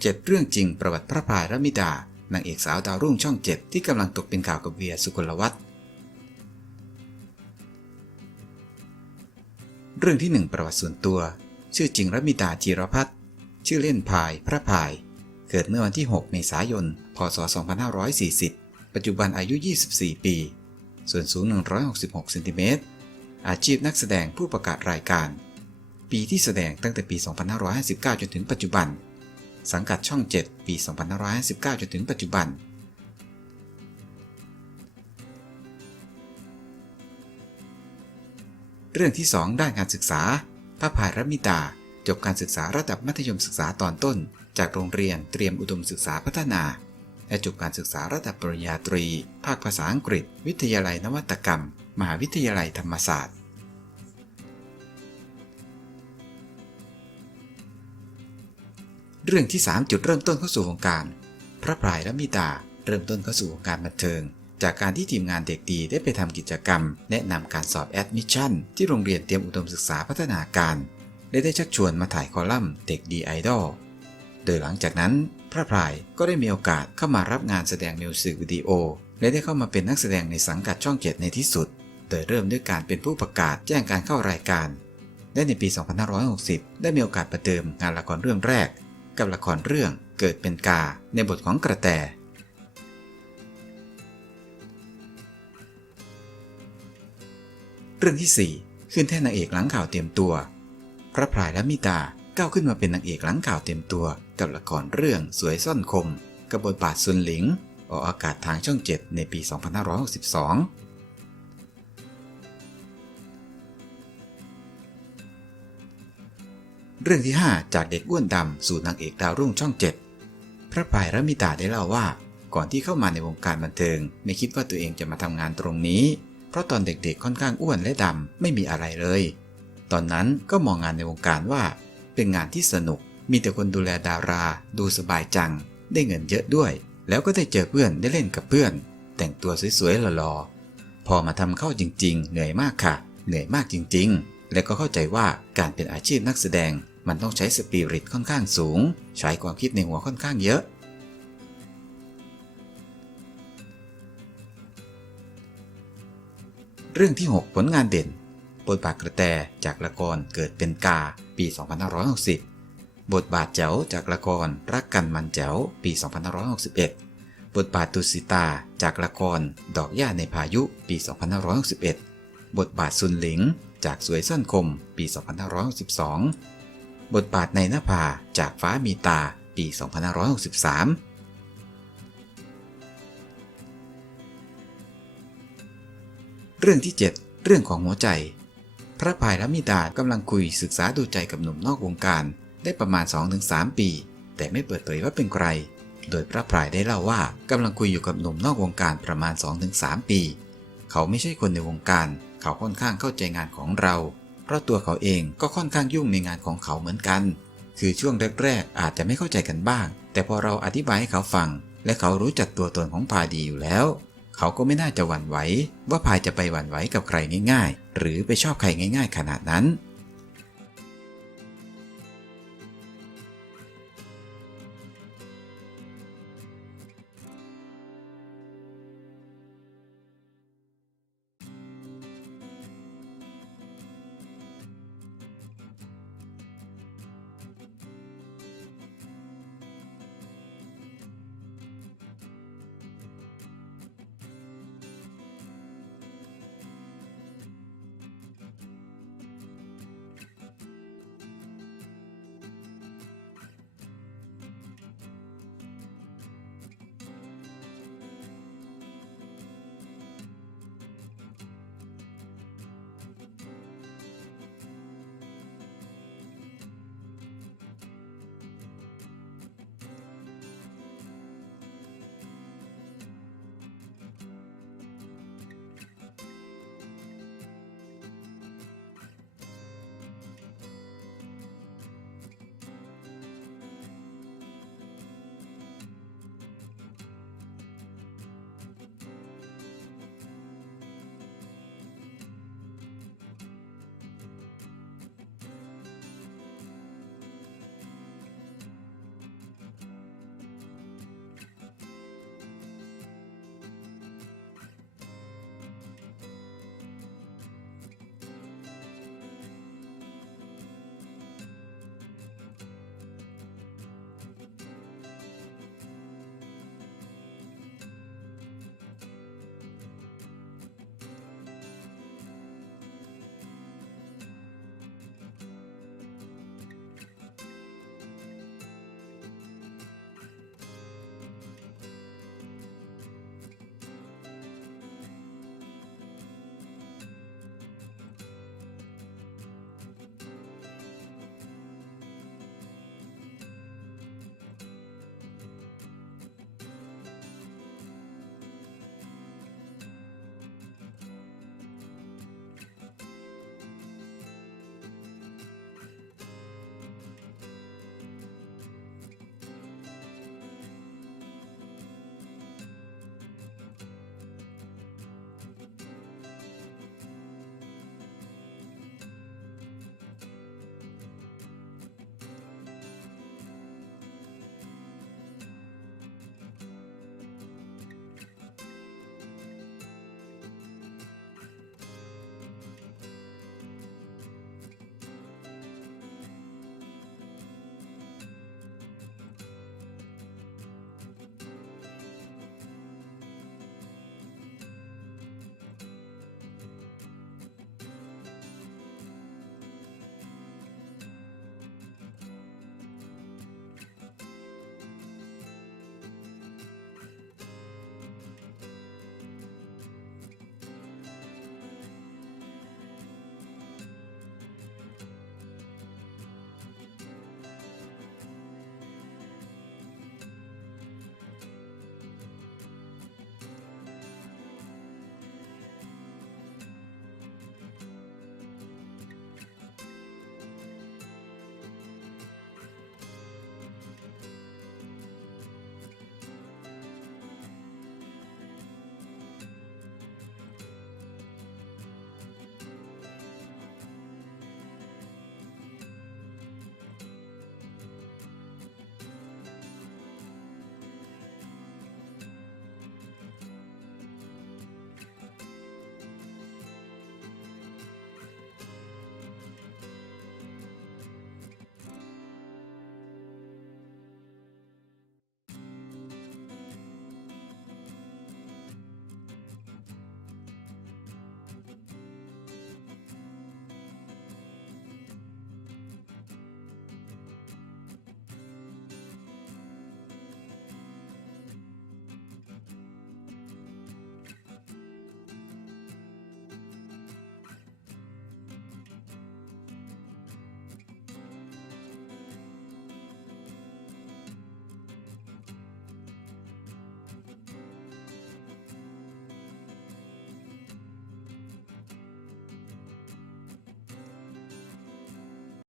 7 เรื่องจริงประวัติพระพายรัมิดานางเอกสาวดาวรุ่งช่อง 7 ที่กำลังตกเป็นข่าวกับเวียสุกลวัฒน์เรื่องที่ 1 ประวัติส่วนตัว ชื่อจริงรัมิดาจีรพัฒน์ชื่อเล่นพาย พระพาย เกิดเมื่อวันที่ 6 เมษายน พศ 2540 ปัจจุบันอายุ 24 ปี ส่วนสูง 166เซนติเมตรอาชีพนักแสดงผู้ประกาศรายการ ปีที่แสดงตั้งแต่ปี 2559 จนถึงปัจจุบัน สังกัดช่อง 7 ปี 2559 จนถึงปัจจุบัน เรื่องที่ 2 ด้านการศึกษา พระพายรัมิตา จบการศึกษาระดับมัธยมศึกษาตอนต้น จากโรงเรียนเตรียมอุดมศึกษาพัฒนา และจบการศึกษาระดับปริญญาตรี ภาคภาษาอังกฤษ วิทยาลัยนวัตกรรม มหาวิทยาลัยธรรมศาสตร์ เรื่องที่ 3 จุดเริ่มต้นเข้าสู่วงการ พระพรายและมิตาเริ่มต้นเข้าสู่วงการบันเทิง จากการที่ทีมงานเด็กดีได้ไปทำกิจกรรม แนะนำการสอบแอดมิชชั่นที่โรงเรียนเตรียมอุดมศึกษาพัฒนาการและได้ชักชวนมาถ่ายคอลัมน์เด็กดีไอดอลโดยหลังจากนั้น พระพรายก็ได้มีโอกาสเข้ามารับงานแสดงมิวสิกวิดีโอและได้เข้ามาเป็นนักแสดงในสังกัดช่องเจ็ดในที่สุด โดยเริ่มด้วยการเป็นผู้ประกาศแจ้งการเข้ารายการ และในปี 2560 ได้มีโอกาสประเดิมงานละครเรื่องแรก กับละครเรื่องเกิดเป็นกาในบทของกระแต เรื่องที่ 4 ขึ้นแท่นนางเอกหลังข่าวเตรียมตัว พระพรายและมิตาก้าวขึ้นมาเป็นนางเอกหลังข่าวเต็มตัว กับละครเรื่องสวยซ่อนคมกับบทบาทซุนหลิง ออกอากาศทางช่อง 7 ในปี 2562 เรื่องที่ 5 จากเด็กอ้วนดำสู่นางเอกดาวรุ่งช่อง 7 พระพายรัมิตาได้เล่าว่า ก่อนที่เข้ามาในวงการบันเทิง ไม่คิดว่าตัวเองจะมาทำงานตรงนี้ เพราะตอนเด็กๆค่อนข้างอ้วนและดำไม่มีอะไรเลย ตอนนั้นก็มองงานในวงการว่า เป็นงานที่สนุก มีแต่คนดูแลดารา ดูสบายจัง ได้เงินเยอะด้วย แล้วก็ได้เจอเพื่อนได้เล่นกับเพื่อน แต่งตัวสวยๆหล่อๆพอมาทำเข้าจริง ๆ เหนื่อยมากค่ะ เหนื่อยมากจริง ๆ และก็เข้าใจว่าการเป็นอาชีพนักแสดง มันต้องใช้สปิริตค่อนข้างสูง ใช้ความคิดในหัวค่อนข้างเยอะ เรื่องที่ 6 ผลงานเด่นบทบาทกระแตจากละครเกิดเป็นกา ปี 2560 บทบาทแจ๋วจากละครรักกันมันแจ๋ว ปี 2561 บทบาทตุสิตาจากละครดอกหญ้าในพายุ ปี 2561 บทบาทซุนหลิง จากสวยซ่อนคม ปี 2562 บทบาทในหนภาผาจากฟ้ามีตาปี 2563เรื่องที่ 7 เรื่องของหัวใจ พระพายและมิดากำลังคุยศึกษาดูใจกับหนุ่มนอกวงการ ได้ประมาณ 2-3 ปี แต่ไม่เปิดเผยว่าเป็นใคร โดยพระพายได้เล่าว่ากำลังคุยอยู่กับหนุ่มนอกวงการประมาณ 2-3 ปี เขาไม่ใช่คนในวงการ เขาค่อนข้างเข้าใจงานของเรา ราะตัวเขาเองก็ค่อนข้างยุ่งในงานของเขาเหมือนกัน คือช่วงแรกๆอาจจะไม่เข้าใจกันบ้าง แต่พอเราอธิบายให้เขาฟัง และเขารู้จักตัวตนของพายดีอยู่แล้ว เขาก็ไม่น่าจะหวั่นไหวว่าพายจะไปหวั่นไหวกับใครง่าย ๆ หรือไปชอบใครง่าย ๆ ขนาดนั้น